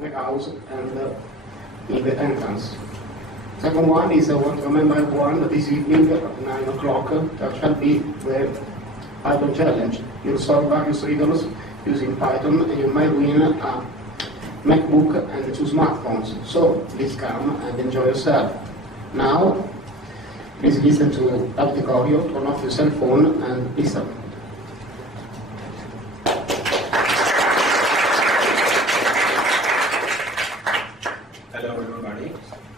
the house and in the entrance. Second one is I want to remember everyone that this evening at 9 o'clock there shall be the Python challenge. You'll solve various riddles using Python and you might win a MacBook and 2 smartphones. So please come and enjoy yourself. Now, please listen to Davide Corio, turn off your cell phone and listen. Hello everybody,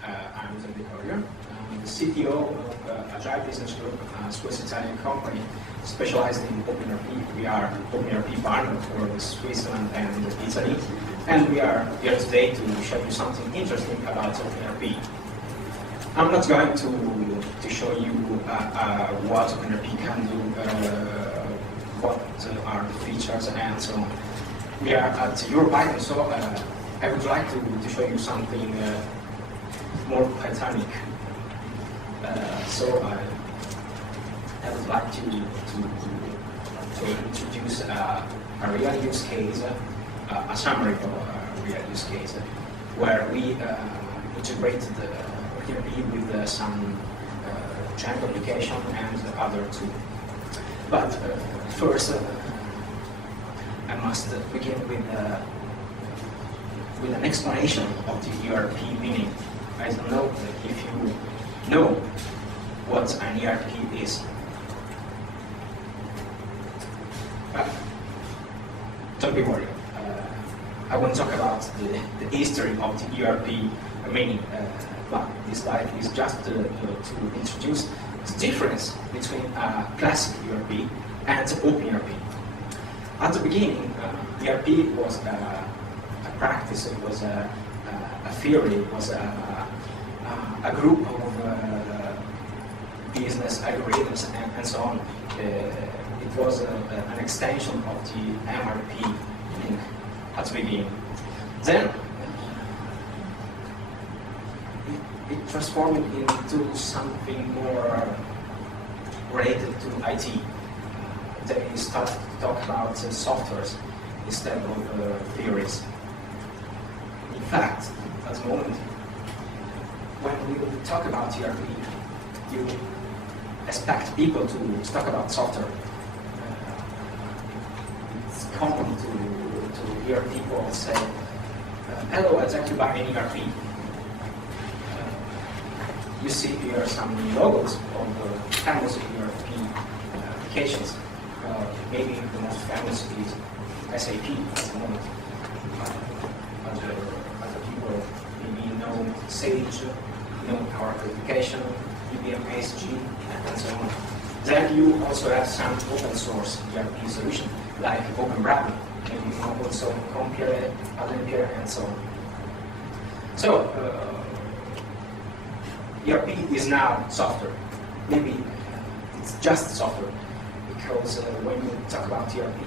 I'm Davide Corio. I'm the CTO of Agile Business Group, a Swiss-Italian company specialized in OpenERP. We are OpenERP partner for Switzerland and Italy, and we are here today to show you something interesting about OpenERP. I'm not going to show you what OpenERP can do, what are the features and so on. We are at EuroPython, so I would like to show you something more pythonic. So I would like to introduce a real use case, a summary of a real use case, where we integrated OpenERP with some Django application and other too. But first, I must begin with an explanation of the ERP meaning. I don't know if you know what an ERP is. Don't be worried. I won't talk about the history of the ERP meaning, but this slide is just to introduce the difference between a classic ERP and OpenERP. At the beginning, ERP was a practice, it was a theory, it was a group of business algorithms and so on. It was an extension of the MRP at the beginning. Then it transformed into something more related to IT. They started to talk about softwares instead of theories. In fact, at the moment, when we talk about ERP, you expect people to talk about software. It's common to hear people say, hello, I'd like to buy an ERP. You see here some logos of famous ERP applications. Maybe the most famous is SAP at the moment. Other people maybe know Sage, know Power Application, IBM ASG, and so on. Then you also have some open source ERP solution like OpenERP, maybe you know also Corio, and so on. So ERP is now software. Maybe it's just software. Because when you talk about ERP,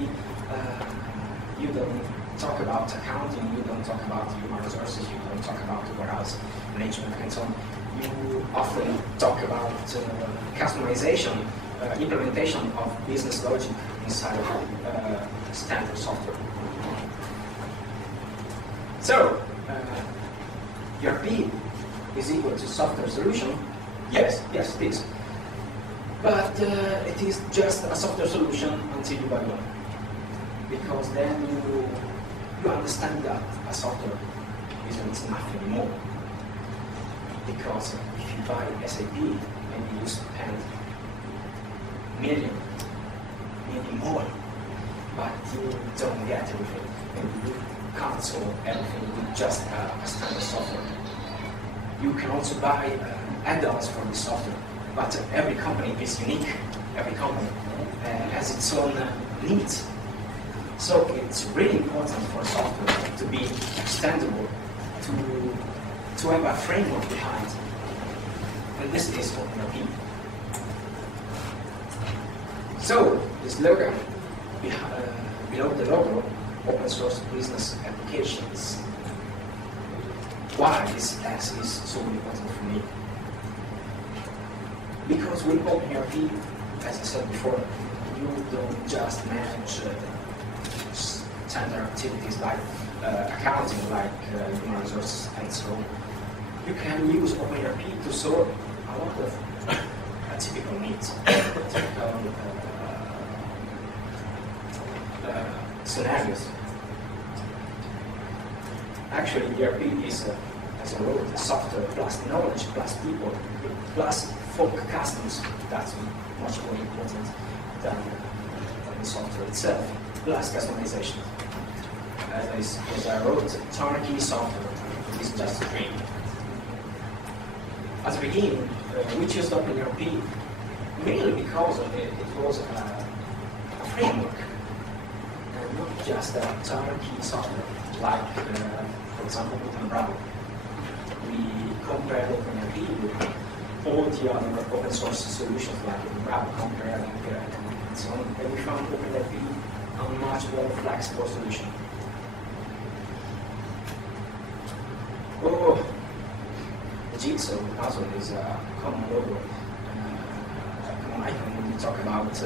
you don't talk about accounting, you don't talk about human resources, you don't talk about warehouse management and so on. You often talk about customization, implementation of business logic inside of standard software. So, ERP is equal to software solution? Yes, it is. But it is just a software solution until you buy one. Because then you understand that a software isn't nothing more. Because if you buy SAP, maybe you spend million, maybe more, but you don't get everything. Maybe you can't solve everything with just a standard software. You can also buy add-ons for the software. But every company is unique. Every company has its own needs. So it's really important for software to be extendable, to have a framework behind. And this is OpenERP. So this logo, below the logo, open source business applications. Why this S is so important for me? Because with OpenERP, as I said before, you don't just manage standard activities like accounting like human resources and so on, you can use OpenERP to solve a lot of typical needs, typical scenarios. Actually, ERP is, as a whole, software plus knowledge plus people plus folk customs. That's much more important than the software itself, plus customization. As I wrote, turnkey software is just a dream. At the beginning, we chose OpenERP mainly because it was a framework, and not just a turnkey software, like, for example, with Umbrella. We compared OpenERP with all the other open source solutions like Umbrella, Compare, and so on, and we found OpenERP a much more flexible solution. Oh, the jigsaw puzzle is a common logo, a common icon when we talk about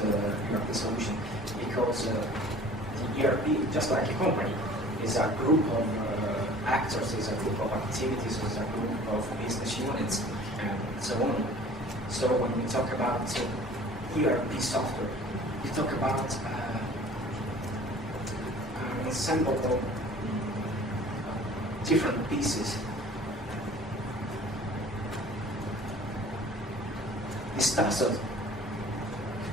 ERP solution, because the ERP, just like a company, is a group of actors, is a group of activities, is a group of business units, and so on. So when we talk about ERP software, we talk about an ensemble of different pieces. This doesn't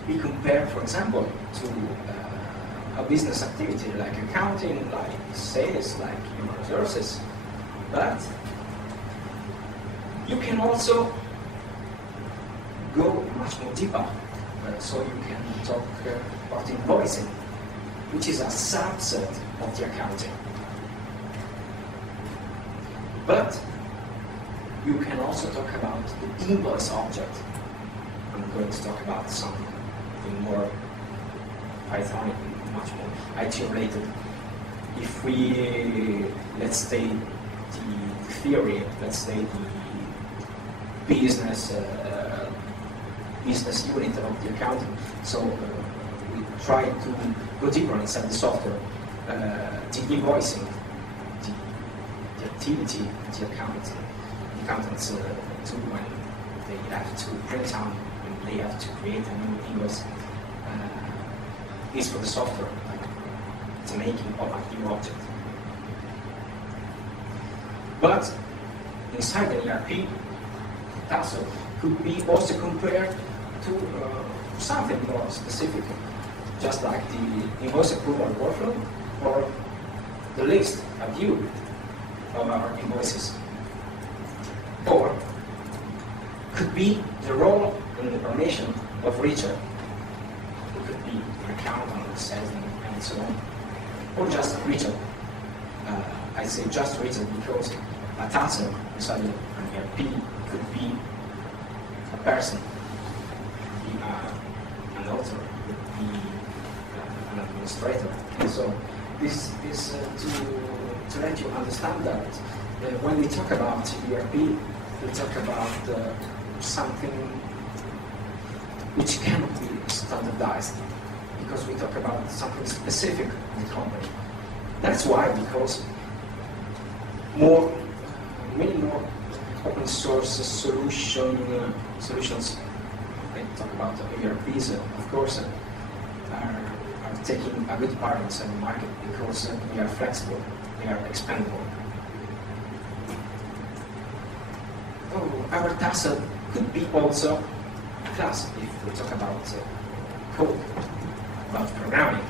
be compared, for example, to a business activity like accounting, like sales, like human resources. But you can also go much more deeper. So you can talk about invoicing, which is a subset of the accounting. But you can also talk about the invoice object. I'm going to talk about something more pythonic, much more IT related. If we, let's say, the theory, let's say the business unit of the accounting, so we try to go deeper inside the software, the invoicing, the activity the accountants do when they have to print out, when they have to create a new invoice, is for the software, like the making of a new object. But inside the ERP, task could be also compared to something more specific, just like the invoice approval workflow or the list, a view of our invoices. Or could be the role and the permission of Richard. It could be an accountant, salesman, and so on. Or just Richard. I say just Richard because a task inside an ERP could be a person, could be an author, could be an administrator. And so this is to let you understand that when we talk about ERP, we talk about something which cannot be standardized, because we talk about something specific in the company. That's why, because many more open source solutions, I talk about ERPs, of course, are taking a good part inside the market because we are flexible, we are expandable. Our task could be also a class if we talk about code, about programming.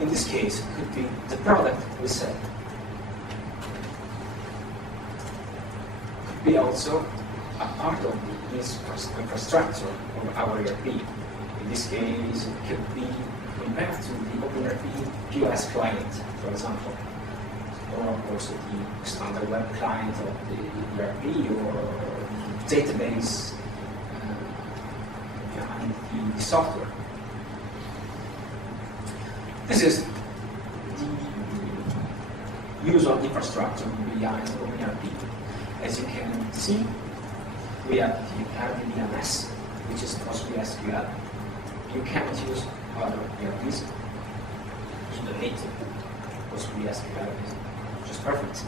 In this case, it could be the product we sell. Could be also a part of the infrastructure of our ERP. In this case, it could be compared to the OpenERP POS client, for example, or also the standard web client of the ERP, or database and the software. This is the usual infrastructure behind OpenERP. As you can see, we have the RDBMS, which is PostgreSQL. You can't use other ERPs. You don't need to. PostgreSQL is just perfect.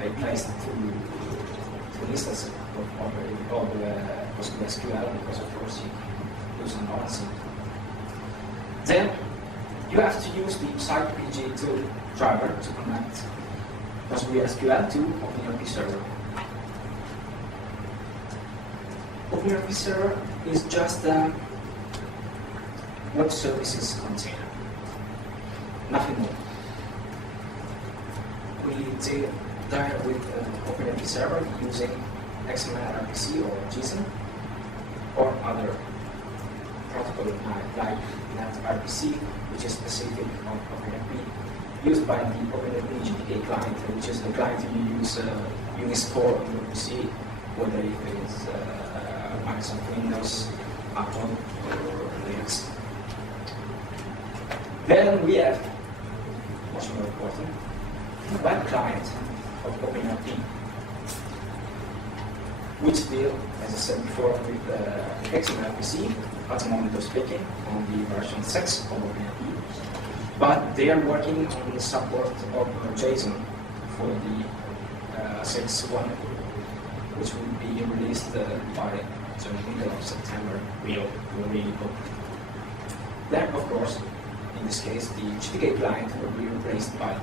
I placed two instances of PostgreSQL because of course you use an RC. Then you have to use the SitePG2 driver to connect PostgreSQL to OpenERP server. OpenERP server is just a web services container, nothing more. We deal with OpenERP server using XML RPC or JSON or other protocol like NetRPC, which is specific on OpenERP, used by the OpenERP GTK client, which is the client you use you install on your PC, whether it is Microsoft Windows, Apple, or Linux. Then we have, much more important, the web client of OpenERP, which deal, as I said before, with XMLPC at the moment of speaking on the version 6 of OpenERP, but they are working on the support of JSON for the 6.1, which will be released by the middle of September. We really hope. Then, of course, in this case, the GTK client will be replaced by the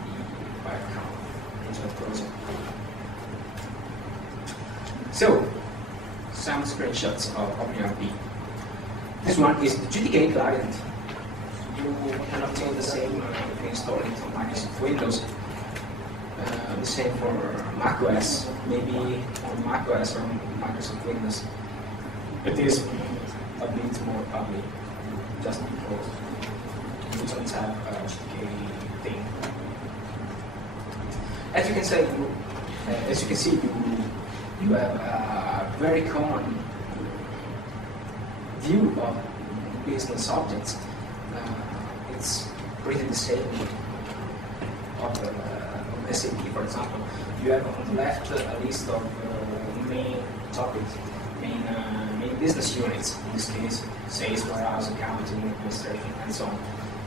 Internet browser. So, some screenshots of OpenERP. This one is the GTK client. You can obtain the same if you install it on Microsoft Windows. The same for macOS, maybe on macOS or Microsoft Windows. It is a bit more public, just because you don't have a GTK thing. As you can see, you have a very common view of business objects. It's pretty the same of SAP, for example. You have on the left a list of main topics, main business units, in this case, sales, warehouse, accounting, administration, and so on.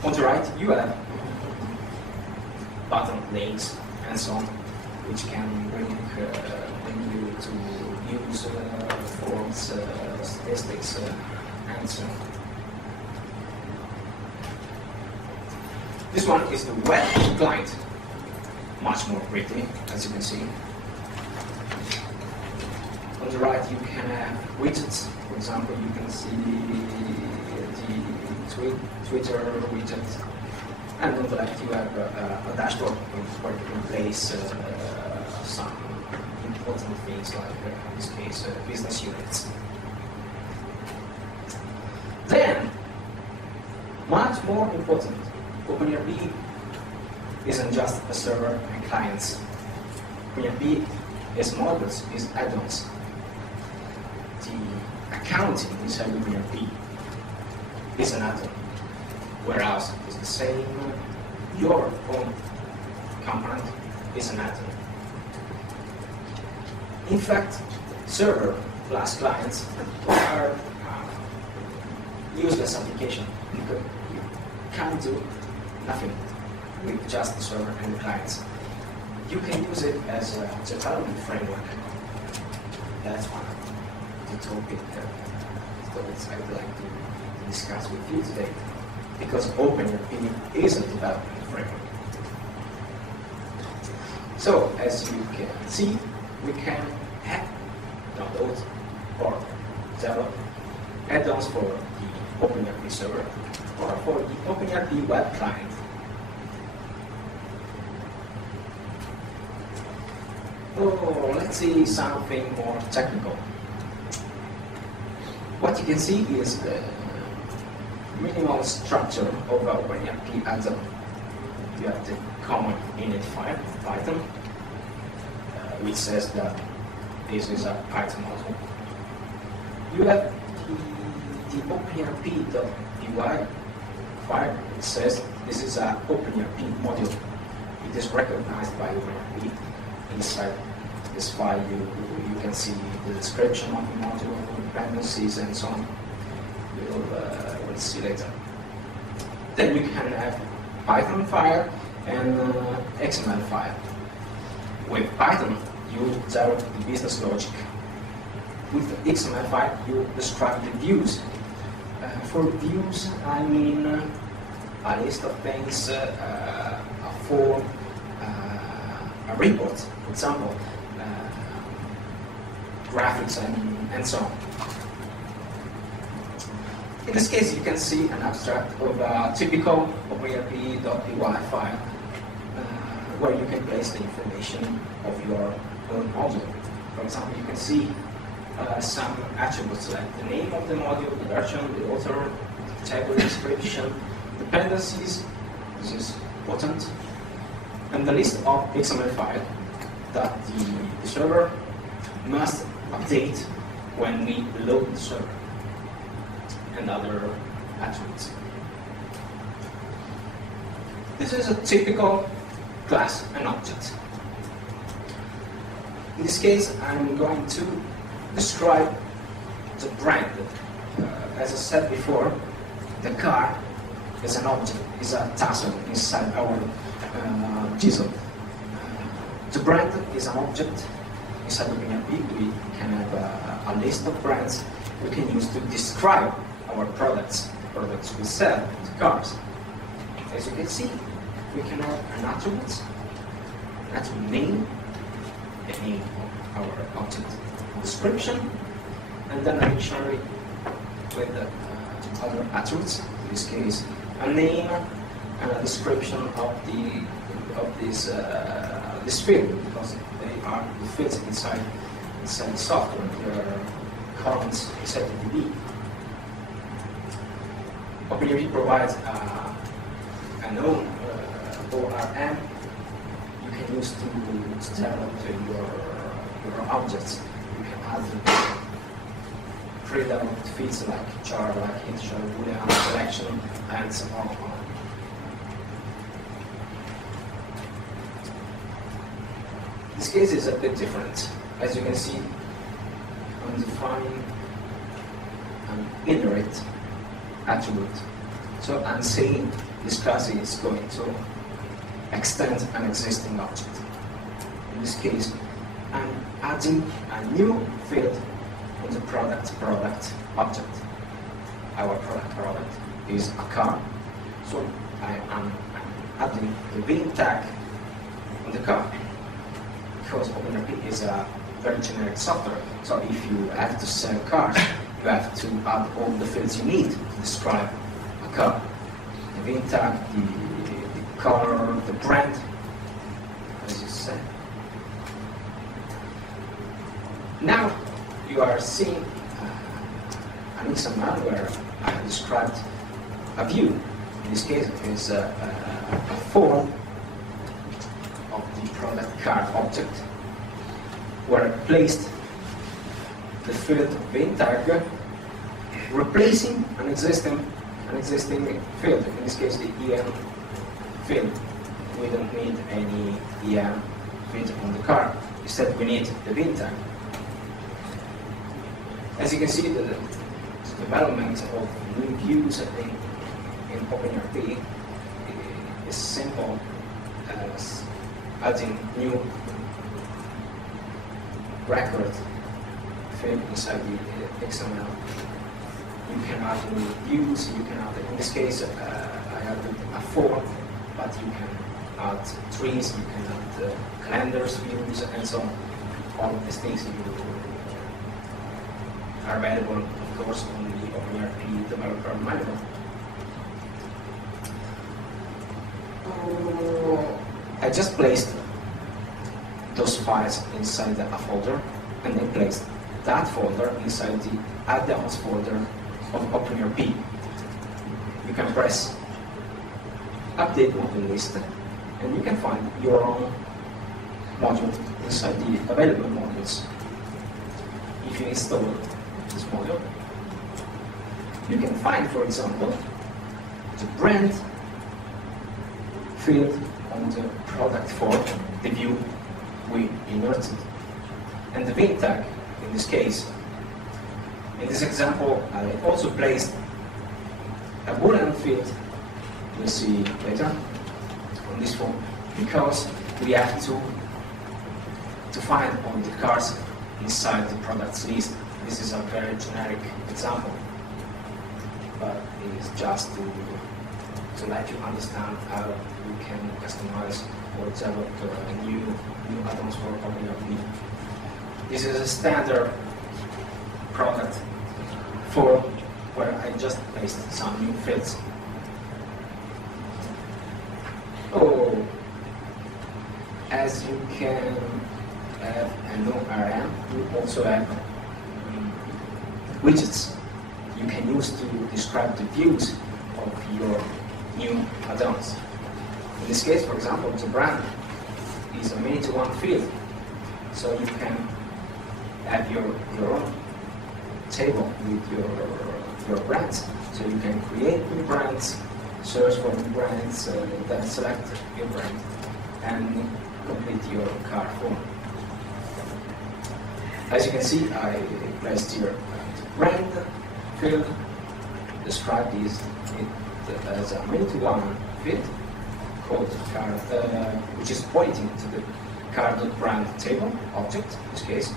On the right, you have button links and so on, which can bring you to use forms, statistics, and so on. This one is the web client, much more pretty, as you can see. On the right, you can have widgets. For example, you can see the Twitter widget. And on the left, you have a dashboard where you can place some important things, like in this case, business units. Then, much more important, OpenERP isn't just a server and clients. OpenERP is modules, is add-ons. The accounting inside OpenERP is an add-on, whereas it's the same. Your own component is an add-on. In fact, server plus clients are useless application because you can't do nothing with just the server and the clients. You can use it as a development framework. That's one of the topics I would like to discuss with you today, because OpenERP is a development framework. So, as you can see, we can have download or develop add-ons for the OpenERP server or for the OpenERP web client. Oh, let's see something more technical. What you can see is the minimal structure of OpenERP add-on. You have the common init file, Python, which says that this is a Python module. You have the OpenERP.py file, which says this is an OpenERP module. It is recognized by OpenERP. Inside this file, you can see the description of the module, dependencies, and so on. We'll see later. Then we can have Python file, an XML file. With Python, you observe the business logic. With the XML file, you describe the views. For views, I mean a list of things, a form, a report, for example, graphics, and so on. In this case, you can see an abstract of a typical OpenERP.py file where you can place the information of your own module. For example, you can see some attributes like the name of the module, the version, the author, the table description, dependencies, this is important, and the list of XML files that the server must update when we load the server, and other attributes. This is a typical class and object. In this case, I'm going to describe the brand. As I said before, the car is an object, is a tassel inside our diesel. The brand is an object inside of OpenERP. We can have a list of brands we can use to describe our products we sell to cars. As you can see, we can have an attribute name, the name of our object description, and then a dictionary with other attributes. In this case, a name and a description of this field, because they are the fields inside the software. There are columns inside the DB. OpenERP provides a known ORM you can use to tell to your objects. You can add pre-developed fields like char, like integer, boolean, selection, and so on. This case is a bit different. As you can see, I'm defining an inherit attribute. So I'm saying this class is going to extend an existing object. In this case, I'm adding a new field in the product object. Our product is a car. So I'm adding the VIN tag on the car, because OpenERP is a very generic software. So if you have to sell cars, you have to add all the fields you need to describe a car. The VIN tag, the color, the brand, as you said. Now you are seeing an XML where I described a view. In this case, it is a form of the product card object, where I placed the field VIN tag, replacing an existing field. In this case, the EM field. We don't need any EM field on the car. Instead, we need the VIN tag. As you can see, the development of new views in OpenERP is simple as adding new record field inside the XML. You can add new views, you can add, in this case, I added a form, but you can add trees, you can add calendars, views, and so on. All of these things are available, of course, on the OpenERP developer manual. I just placed those files inside a folder, and then placed that folder inside the add-ons folder of OpenERP. You can press Update Module List, and you can find your own module inside the available modules. If you install this module, you can find, for example, the brand field on the product form, the view we inserted, and the VIN tag in this case. In this example, I also placed a boolean field, we'll see later, on this form because we have to find all the cars inside the products list. This is a very generic example, but it is just to let you understand how you can customize or develop new add-ons for OpenERP. This is a standard product for where I just placed some new fields. Oh, as you can have a no RM, you also have widgets you can use to describe the views of your new add-ons. In this case, for example, the brand is a many-to-one field, so you can have your own table with your brands. So you can create new brands, search for new brands, then select your brand, and complete your car form. As you can see, I placed here the brand field, described this as a many-to-one field called car, which is pointing to the car.brand table object in this case,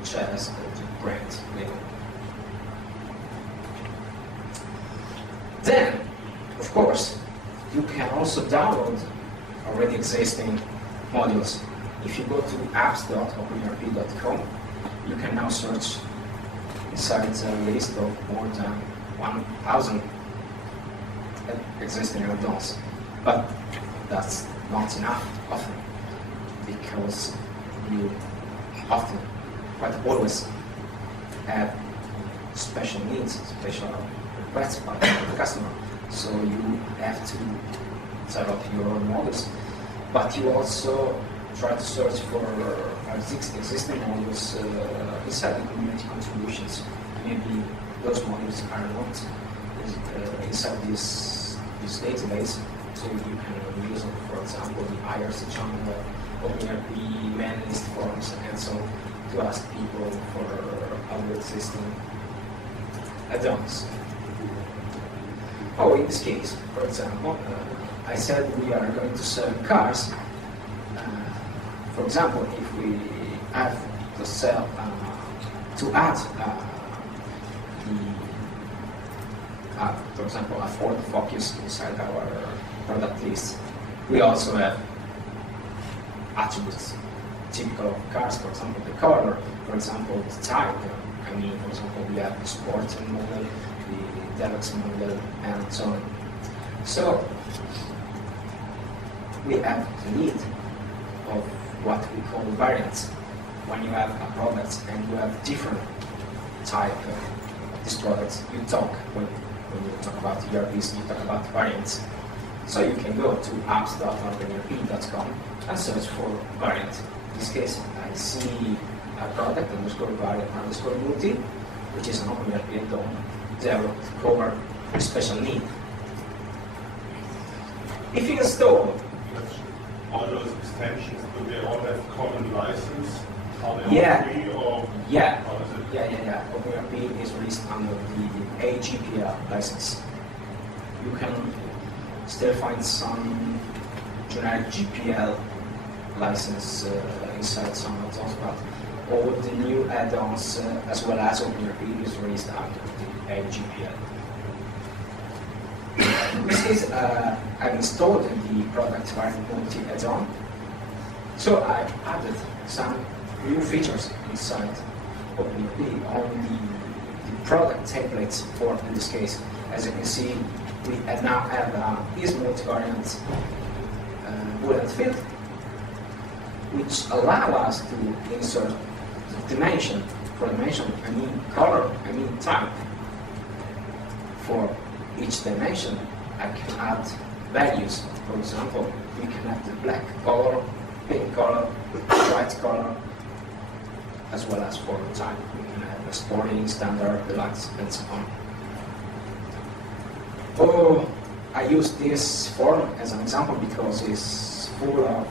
which has the brand label. Then, of course, you can also download already existing modules. If you go to apps.openerp.com, you can now search inside a list of more than 1,000 existing add-ons. But that's not enough often, because you often, quite always, have special needs, special requests by the customer. So you have to set up your own models, but you also try to search for existing models inside the community contributions. Maybe those models are not inside this database, so you can use, for example, the IRC channel, OpenERP man list forms, and so to ask people for other existing add-ons. Oh, in this case, for example, I said we are going to sell cars. For example, if we have to sell, to add for example, a Ford Focus inside our product list, we also have attributes typical of cars, for example, the color, for example, the type. I mean, for example, we have the sports model, the deluxe model, and so on. So, we have the need of what we call variants. When you have a product and you have different type of these products, you talk, when you talk about ERPs, you talk about variants. So you can go to apps.openerp.com and search for variant. In this case, I see a product _variant_multi, which is an OpenERP add-on developed to cover a special need. If you install all those extensions, do they all have common license? Are they Yeah. all free or Yeah. how is it? Yeah. OpenERP is released under the AGPL license. You can still find some generic GPL license inside some add-ons, but all the new add-ons, as well as OpenERP, is released under the AGPL. In this case, I've installed the product variant multi add-on, so I added some new features inside OpenERP on the product templates for, in this case. As you can see, we now have this multivariant bullet field, which allow us to insert dimension. For dimension, I mean color, I mean type. For each dimension, I can add values. For example, we can have the black color, pink color, white color, as well as for the type. We can have a sporting, standard, deluxe, and so on. Oh, I use this form as an example because it's full of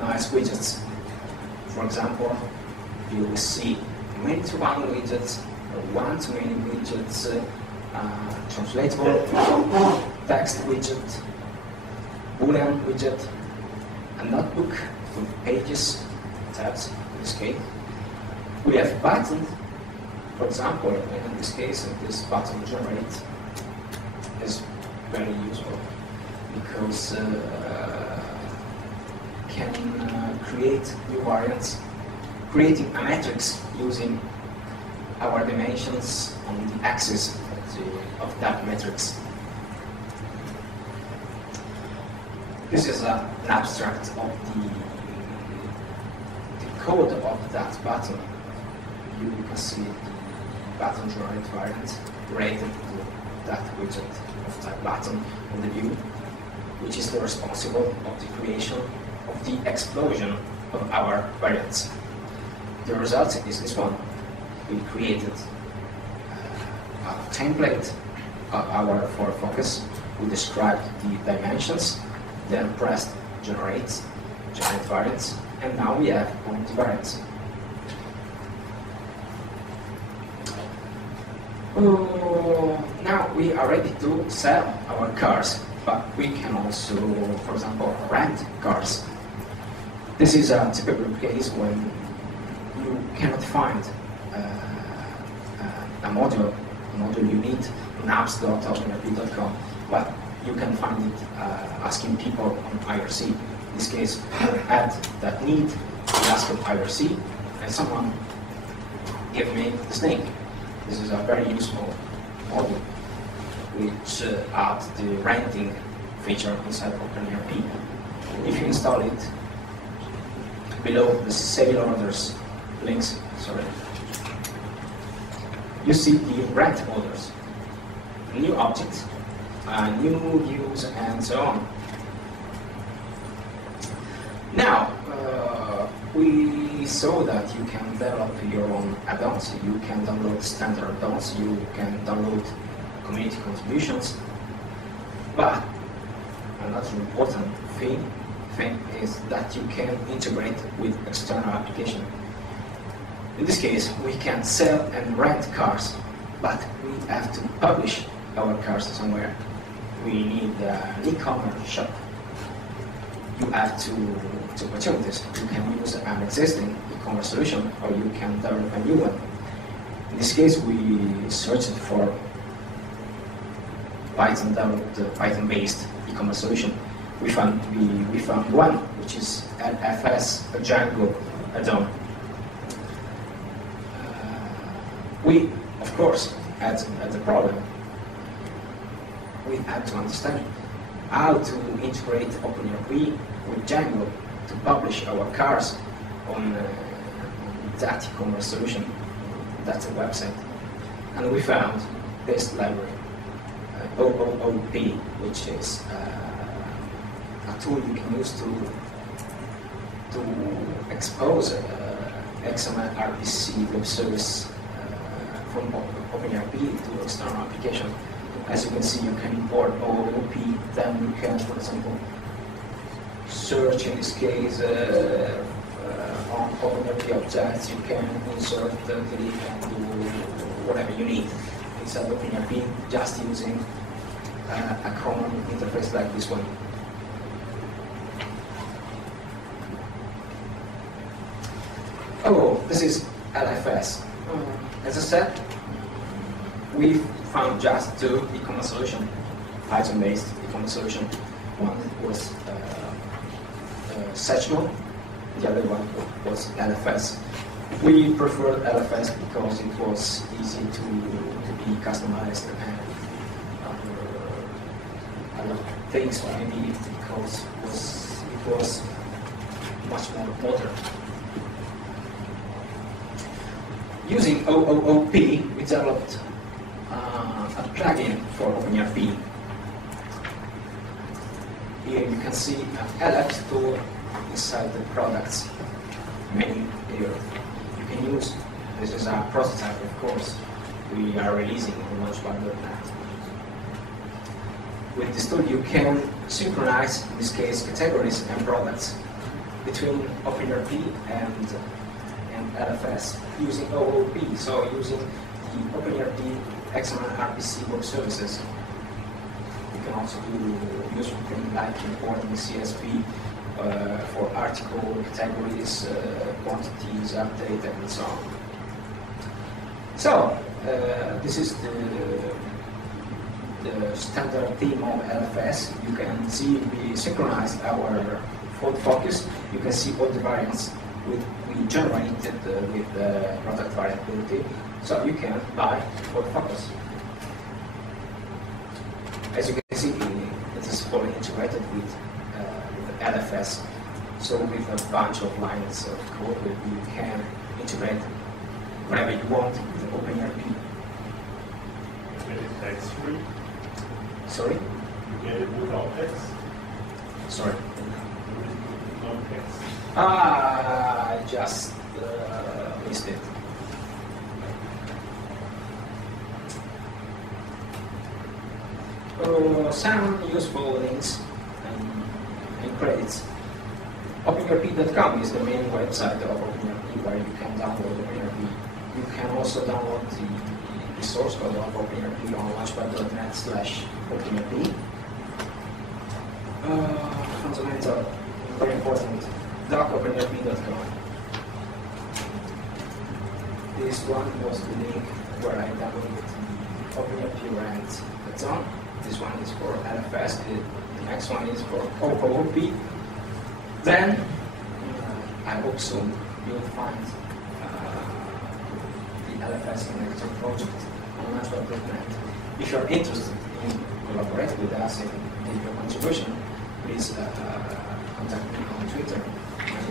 nice widgets. For example, you will see many-to-one widgets, one-to-many widgets, translatable text widget, Boolean widget, a notebook with pages, tabs in this case. We have button, for example, in this case, this button generate is very useful because can create new variants, creating a matrix using our dimensions on the axis of that matrix. This is an abstract of the code of that button. You can see the button generate variant related to that widget of that button on the view, which is the responsible of the creation of the explosion of our variants. The result is this one. We created a template of our for focus. We described the dimensions, then pressed generate variants, and now we have empty variants. Now we are ready to sell our cars, but we can also, for example, rent cars. This is a typical case when you cannot find a module you need on apps.openerp.com, but you can find it asking people on IRC. In this case, add that need, we ask on IRC, and someone gave me the snake. This is a very useful module which adds the renting feature inside OpenERP. If you install it, below the sale orders links, you see the rent orders, new objects, new views, and so on. Now, we saw that you can develop your own add-ons. You can download standard add-ons, you can download community contributions, but another important thing is that you can integrate with external application. In this case, we can sell and rent cars, but we have to publish our cars somewhere. We need an e-commerce shop. You have two opportunities. You can use an existing e-commerce solution, or you can develop a new one. In this case, we searched for Python-based e-commerce solution. We found one, which is LFS Django add-on. We, of course, had the problem. We had to understand how to integrate OpenERP with Django to publish our cars on that e-commerce solution, that's a website. And we found this library, OOP, which is a tool you can use to expose XML RPC web service from OpenERP to external application. As you can see, you can import OOP, then you can, for example, search in this case on OpenERP objects. You can insert, delete, and do whatever you need inside OpenERP, just using a common interface like this one. Oh, this is LFS. As I said, we found just two e-commerce solutions, Python-based e-commerce solution. One was Sectional, the other one was LFS. We preferred LFS because it was easy to be customized and other things, maybe because it was much more modern. Using OOP, we developed a plugin for OpenERP. Here you can see an LF tool inside the products menu here. You can use, this is a prototype, of course, we are releasing on launchpad.net. With this tool you can synchronize, in this case, categories and products between OpenERP and LFS using OOP, so using the OpenERP XML RPC web services. You can also do useful things like importing CSV for article categories, quantities, update, and so on. So, this is the standard theme of LFS. You can see we synchronized our fold focus. You can see all the variants we generated with product variability. So you can buy fold focus. As you can see, it is fully integrated with LFS. So with a bunch of lines of code, you can integrate whatever you want with OpenERP. You get it text free? Sorry? You get it without text? Sorry. No text. I just missed it. Some useful links and credits. OpenERP.com is the main website of OpenERP where you can download OpenERP. You can also download the source code of OpenERP on launchpad.net/OpenERP. Fundamental, very important, doc.openerp.com. This one was the link where I downloaded the OpenERP rent zone. This one is for LFS, the next one is for OOP. Then, I hope soon you'll find the LFS connector project on launchpad.net. If you're interested in collaborating with us and give your contribution, please contact me on Twitter.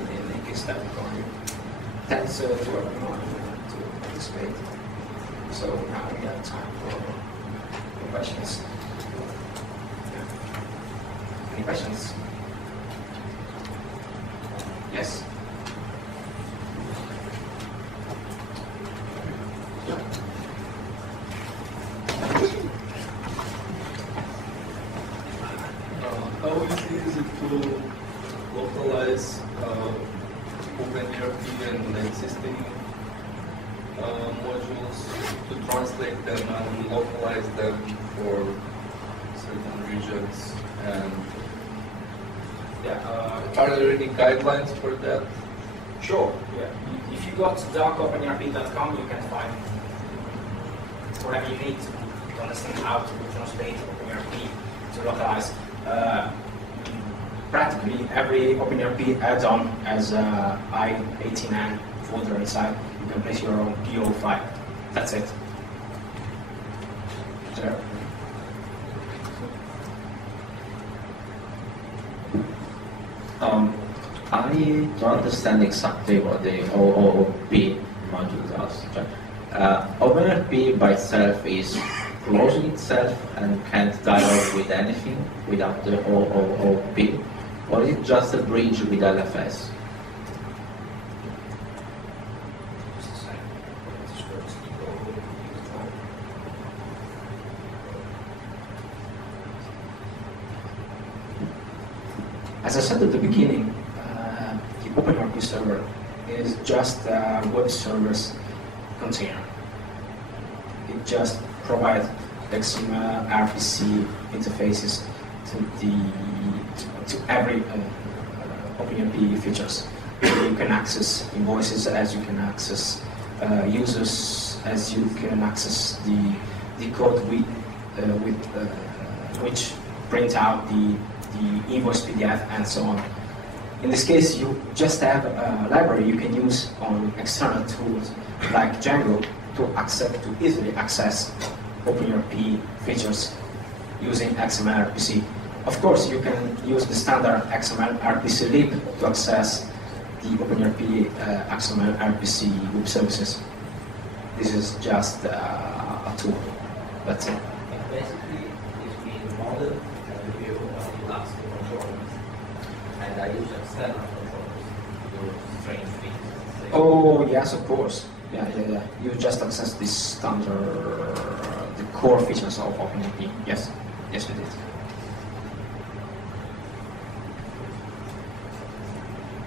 The link is there for you. Thanks to everyone to participate. So now we have time for questions. Any questions? Yes? How easy is it to localize OpenERP and the existing modules, to translate them and localize them for certain regions? And are there any guidelines for that? Sure. Yeah. If you go to doc.openerp.com, you can find whatever you need to understand how to translate OpenERP to localize. Practically every OpenERP add-on has a i18n folder inside. You can place your own PO file. That's it. There. I don't understand exactly what the OOP module does. OpenERP by itself is closing itself and can't dialogue with anything without the OOP, or is it just a bridge with LFS? As I said at the beginning, the OpenERP server is just a web service container. It just provides XML, RPC interfaces to every OpenERP features. You can access invoices as you can access users, as you can access the code with which print out the invoice PDF and so on. In this case, you just have a library you can use on external tools like Django to easily access OpenERP features using XML RPC. Of course, you can use the standard XML RPC lib to access the OpenERP XML RPC web services. This is just a tool. That's it. Basically, it's been modeled as a view of the last controllers, and I use external controllers to do strange things. Oh yes, of course. Yeah. You just access this standard, the core features of OpenERP. Yes, we did.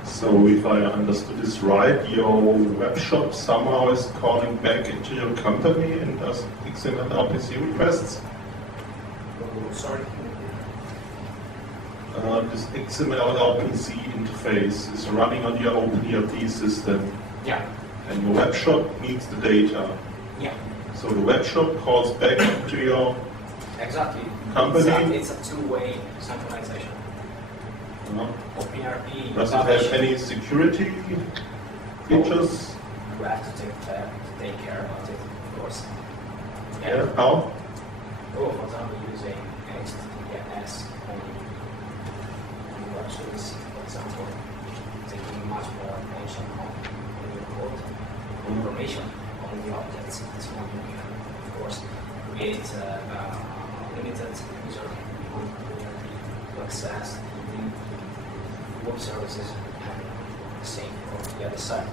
So if I understood this right, your web shop somehow is calling back into your company and does XML RPC requests? Oh, sorry. this XML OpenC interface is running on your OpenERP system, Yeah. and your web shop needs the data. Yeah. So the web shop calls back to your Exactly. company. It's a two-way synchronization. OpenERP. Does it have any security features? You have to take care about it, of course. Yeah. How? Oh, for example, using HTTPS only. You actually see, for example, taking much more attention on your code, information on the objects. It's one you can, of course, create limited user to access the web services and the same for the other side.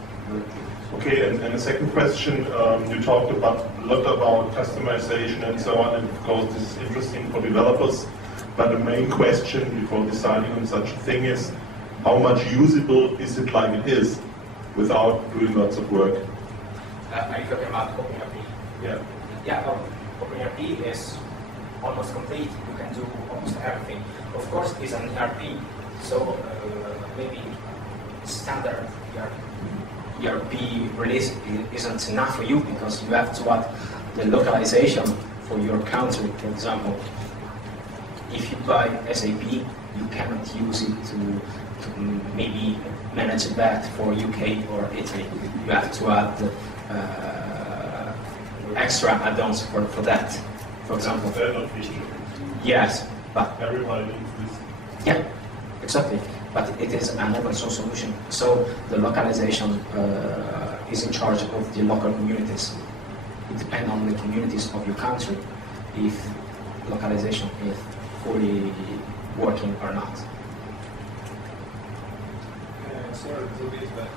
Okay, and the second question, you talked about a lot about customization and so on, and of course this is interesting for developers, but the main question before deciding on such a thing is, how much usable is it like it is, without doing lots of work? Are you talking about OpenERP? Yeah. Yeah, OpenERP is almost complete. You can do almost everything. Of course, it's an ERP, so maybe standard ERP release isn't enough for you because you have to add the localization for your country. For example, if you buy SAP, you cannot use it to maybe manage that for UK or Italy. You have to add extra add-ons for that. For example. They're not feature. Yes, but Everybody needs this. yeah, exactly. But it is an open source solution. So the localization is in charge of the local communities. It depends on the communities of your country if localization is fully working or not. Sorry, a little bit back.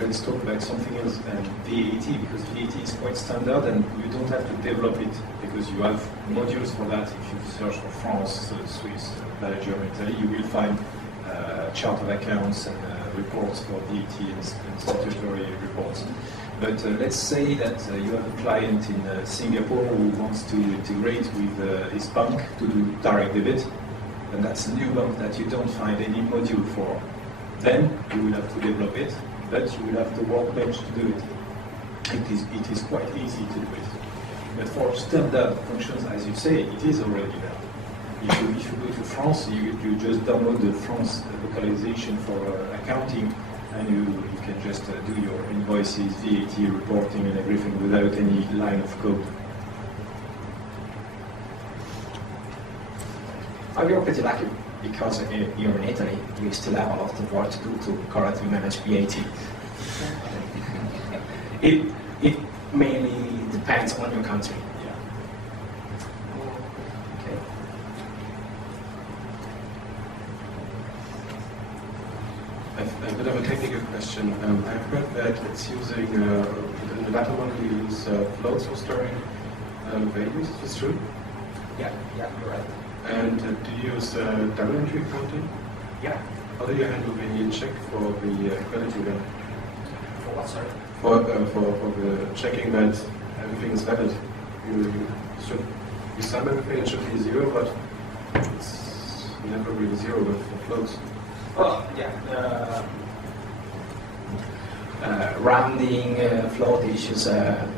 Let's talk about something else, VAT, because VAT is quite standard and you don't have to develop it because you have modules for that. If you search for France, Swiss, Belgium, Italy, you will find chart of accounts and reports for VAT and statutory reports. But let's say that you have a client in Singapore who wants to integrate with his bank to do direct debit, and that's a new bank that you don't find any module for. Then you will have to develop it, but you will have the workbench to do it. It is quite easy to do it. But for standard functions, as you say, it is already there. If you go to France, you just download the France localization for accounting, and you can just do your invoices, VAT reporting and everything without any line of code. You're pretty lucky because you're in Italy, you still have a lot of work to do to correctly manage VAT. It mainly depends on your country. Yeah. Okay. A bit of a technical question. I've heard that it's using, in the data model you use floats for storing values, is this true? Yeah, correct. And do you use double entry counting? Yeah. How do you handle the check for the equality then? For what, sorry? For the checking that everything is valid. You sum everything, it should be 0, but it's never really 0 with floats. Oh, yeah. Rounding float issues are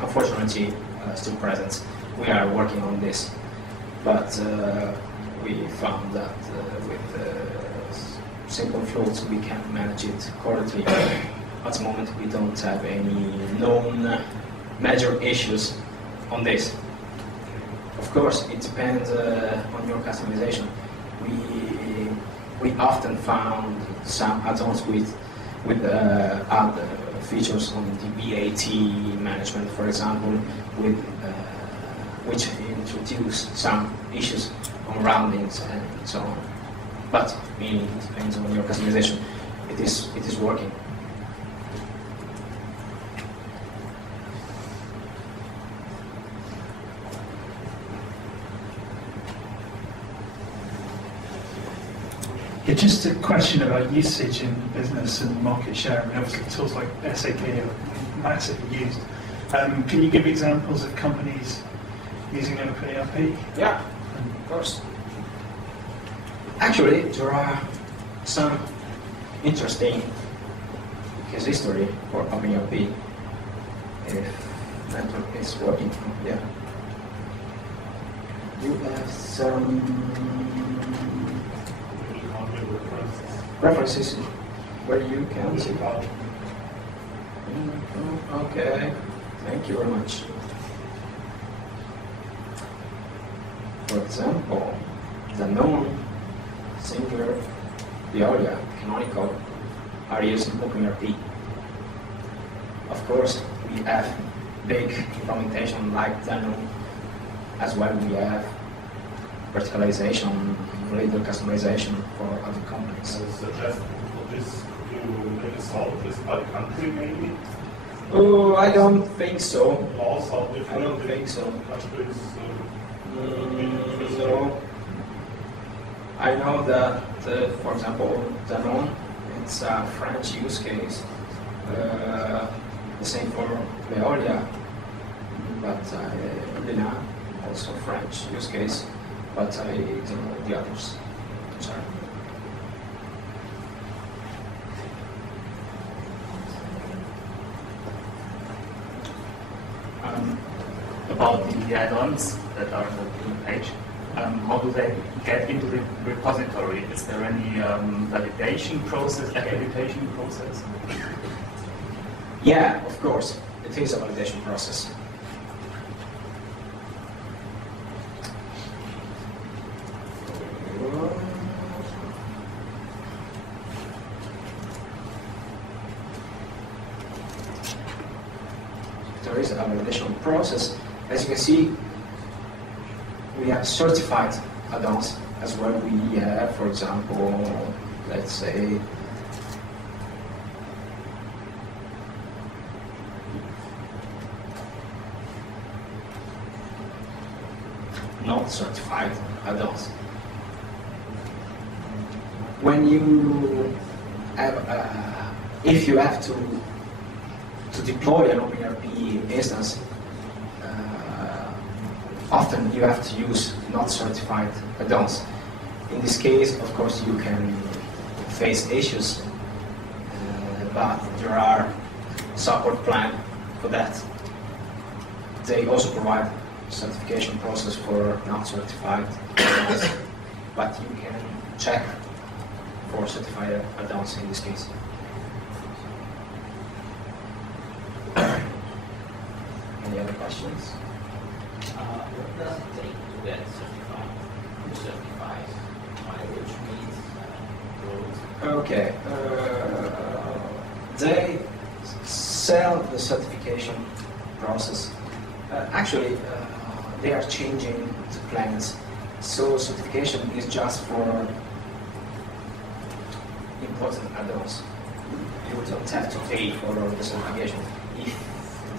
unfortunately still present. We are working on this, but we found that with simple floats we can manage it correctly. At the moment we don't have any known major issues on this. Of course, it depends on your customization. We often found some add-ons with other features on the VAT management, for example, with which introduce some issues on roundings and so on. But mainly it depends on your customization. It is working. Yeah, just a question about usage in business and market share. I mean, obviously tools like SAP are massively used. Can you give examples of companies using OpenERP? Yeah, of course. Actually, there are some interesting case history for OpenERP. If network is working, yeah. You have some references where you can see. Okay, thank you very much. For example, the known Singular, Veolia, Canonical are using OpenERP. Of course, we have big implementation like Danone. As well, we have verticalization, later customization for other companies. I would suggest for this, could you make a solve this by country maybe? Oh, I don't think so. Laws are different. I don't think so. Countries. No. I know that, for example, Danone, it's a French use case. The same for Veolia, but Lina, also French use case, but I don't know the others. Sorry. About the add-ons that are on the page, how do they get into the repository? Is there any validation process, accreditation process? Yeah, of course, it is a validation process. There is a validation process. As you can see, we have certified add-ons as well. We have, for example, let's say, not certified add-ons. When you have, if you have to deploy an OpenERP instance, often you have to use not certified add-ons. In this case, of course, you can face issues, but there are support plans for that. They also provide certification process for not certified add-ons, but you can check for certified add-ons in this case. Any other questions? What does it take to get certified? Who certifies? By which means? Okay. They sell the certification process. Actually, they are changing the plans. So certification is just for important add-ons. You don't have to pay for the certification. If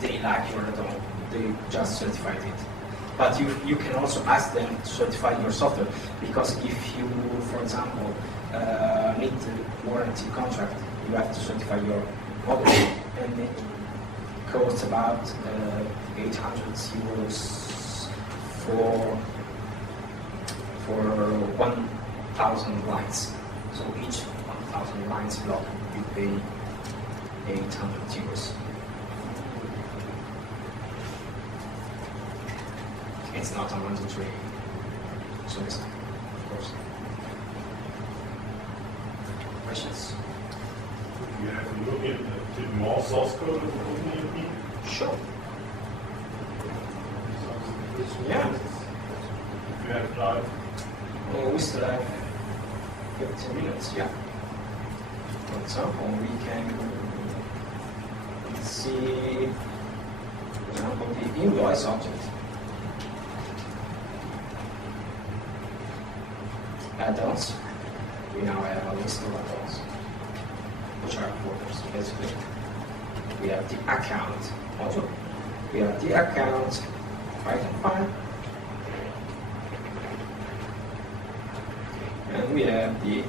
they like your add-on, they just certified it. But you can also ask them to certify your software, because if you, for example, need the warranty contract, you have to certify your model, and it costs about 800 euros for 1,000 lines. So each 1,000 lines block, you pay 800 euros. It's not a mandatory service, of course. Questions? You have to look into more source code of OpenERP? Sure. Yeah. You have time. We still have 15 minutes, yeah. For example, we can see, for example, the invoice object. Add-ons. We now have a list of add-ons, which are folders, basically. We have the account module. We have the account Python file. And we have the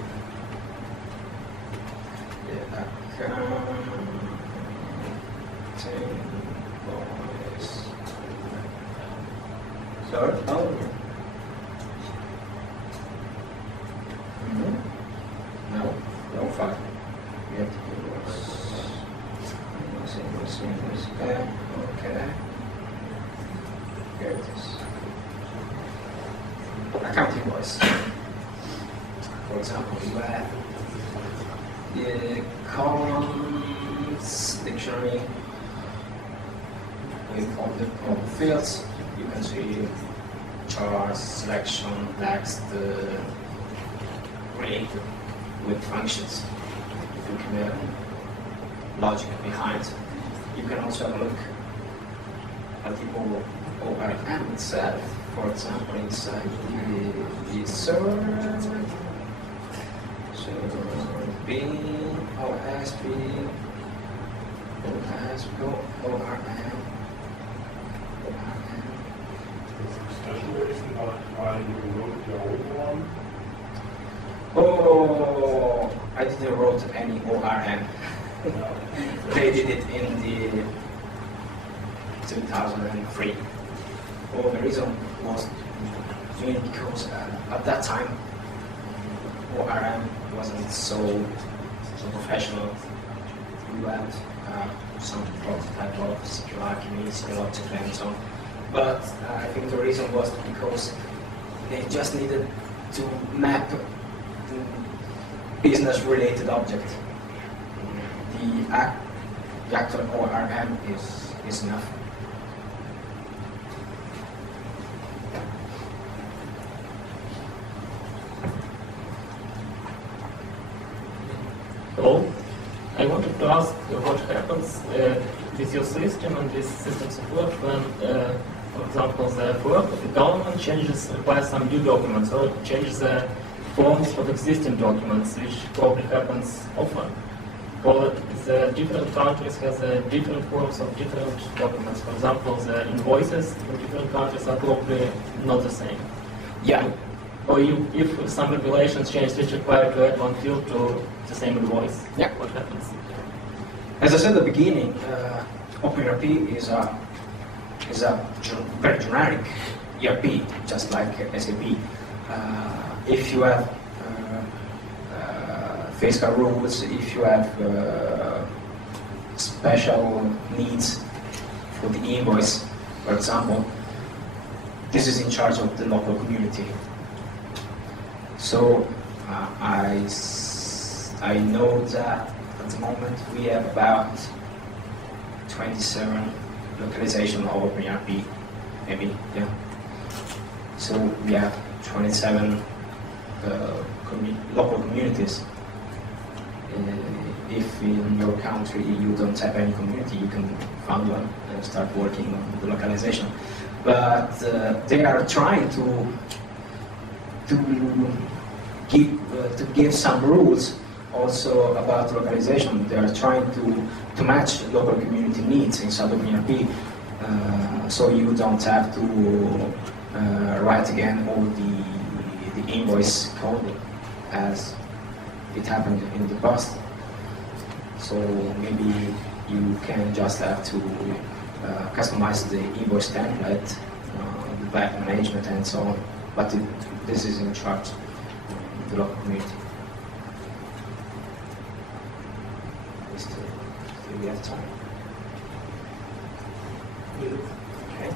account Sorry? Oh. No, no file. Yet it was okay. Here it is. Account invoice. For example, you have the columns dictionary with all the fields. You can see charts, selection, text, related with functions. You can logic behind. You can also have a look at the ORM itself. For example, inside the server, B, OSP, ORM. Special reason why you wrote your own one? Oh, I didn't wrote any ORM. They did it in the 2003. Well, the reason was mainly because at that time ORM wasn't so professional. We had some prototype of CQRT, Scaloptic and so on. But I think the reason was because they just needed to map the business-related object. The actual ORM is enough. So, I wanted to ask what happens with your system and with system support when, for example, the work of the government requires some new documents or changes the forms of existing documents, which probably happens often. Or the different countries have different forms of different documents. For example, the invoices in different countries are probably not the same. Yeah. Or if some regulations change, which require to add one field to the same invoice, yeah. What happens? As I said at the beginning, OpenERP is a very generic ERP, just like SAP. If you have fiscal rules, if you have special needs for the invoice, for example, this is in charge of the local community. So I know that at the moment we have about 27 localization of OpenERP, maybe, yeah. So we have 27 local communities. If in your country you don't have any community, you can found one and start working on the localization. But they are trying to give some rules also about localization. They are trying to match local community needs inside of ERP, so you don't have to write again all the invoice code as it happened in the past. So maybe you can just have to customize the invoice template, the back management and so on. But this is in charge of the local community. Still we have time. Okay.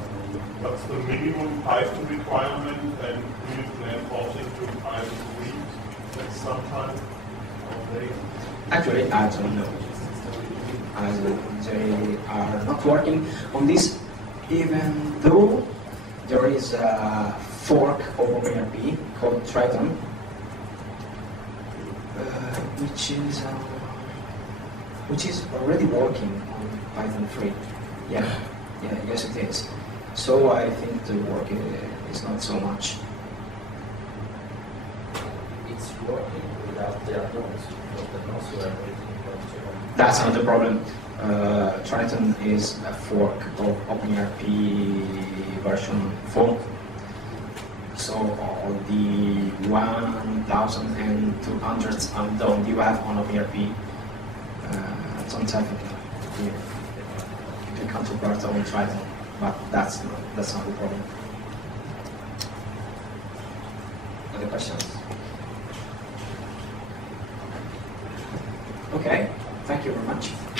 What's the minimum Python requirement, and do you plan porting to Python 3 at some time? Actually, I don't know. They are not working on this, even though there is a fork of OpenERP called Triton, which is already working on Python 3. Yes it is. So I think the work is not so much. It's working without the add-ons, but also everything. That's not the problem. Triton is a fork of OpenERP version 4. So all the 1,200 unknown you have on OpenERP don't have the counterpart on Triton, but that's not the problem. the questions. Okay, thank you very much.